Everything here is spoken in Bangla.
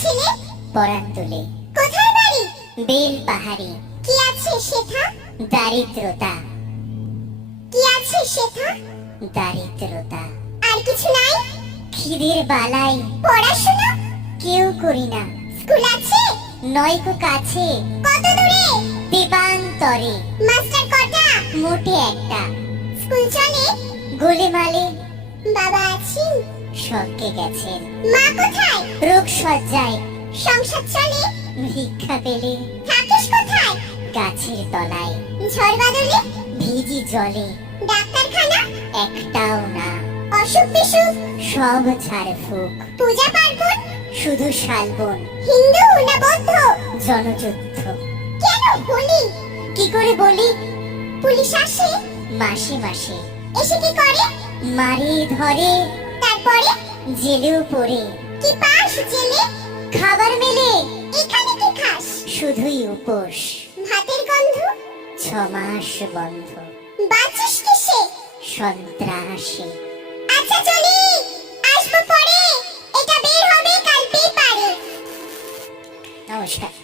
ছেলে পরাণ তুলে। কোথায় বাড়ি? বেল পাহাড়ে। কি আছে সেথা? দারিদ্রতা। কি আছে সেথা? দারিদ্রতা। আর কিছু নাই? খিদের বালাই। পড়াশোনা কেউ করি না। স্কুল আছে? নয়কো কাছে। কত দূরে? দেবান্তরে। মাস্টার কটা? মোটে একটা। স্কুল চলে? গোলেমালে। বাবা আছেন? স্বর্গে গেছেন। মা কোথায়? রোগ সজ্জায়। সংসার চলে? ভিক্ষা পেলে। থাকিস কোথায়? গাছের তলায়। ঝড় বাদলে? ভিজি জলে। ডাক্তারখানা? একটাও না। অসুখ বিসুখ? সব ঝাড়ফুঁক। পূজা পার্বণ? শুধু শালবন। হিন্দু না বৌদ্ধ? জনযুদ্ধ। কেন হোলি? কি করে বলি? পুলিশ আসে? মাসে মাসে। এসে কি করে? মারে ধরে। তারপরে? জেলেও পড়ে। কি পাস জেলে? খাবার মেলে। এখানে কি খাস? শুধুই উপোস। ভাতের গন্ধ? 6 মাস বন্ধ। বাঁচিস কিসে? সন্ত্রাসে। আচ্ছা চলি, আসবো পরে। এটা বের হবে কাল পেপারে। নমস্কার।